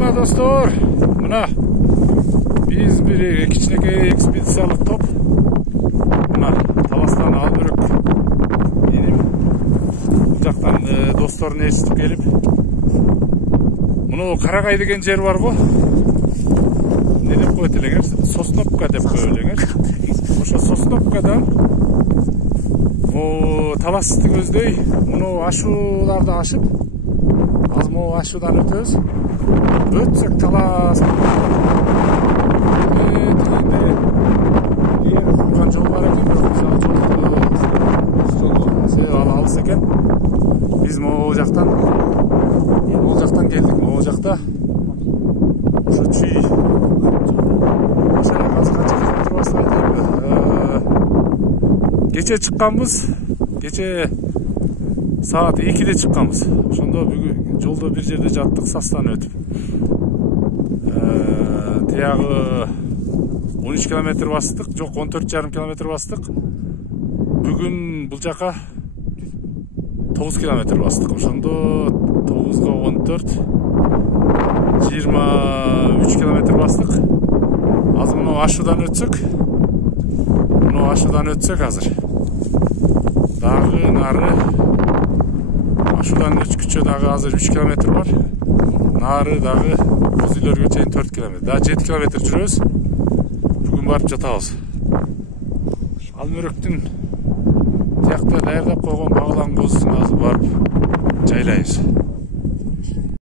Мына достор, мына биз бир кичинекей экспедициялык топ мына Таластан Албүрөк менин бул жактан досторун ээрчитип келип, муну Карагай деген жер барбы? Не деп коет элеңер? Сосновка деп коет элеңер. Ошо Сосновкадан Таласты көздөй муну ашууларды ашып, азыр могу ашуудан өтөбүз. Өтсөк Талас курган жол бар экен, бирок жол алыс экен. Биз могу жактан келдик. Могу жакта ошо чүй кече чыкканбыз. Кече саат 2'de чыкканбыз. Ошондо бүгүн жолдо бир жерде жаттык, састан өтүп. Тиягы 13 километр бастык, жок 14,5 километр бастык. Бүгүн бул жака 9 километр бастык. Ошондо 9га 14 23 километр бастык. Азыр муну ашуудан өтсөк, азыр дагы нары ашуудан өткүчө дагы азыр 3 километр бар. Нары дагы өз үйлөргө чейин 4 километр. Дагы 7 километр жүрөбүз. Бүгүн барып жатабыз. Албүрөктүн тиякта даярдап койгон баглан козусун азыр барып жайлайбыз.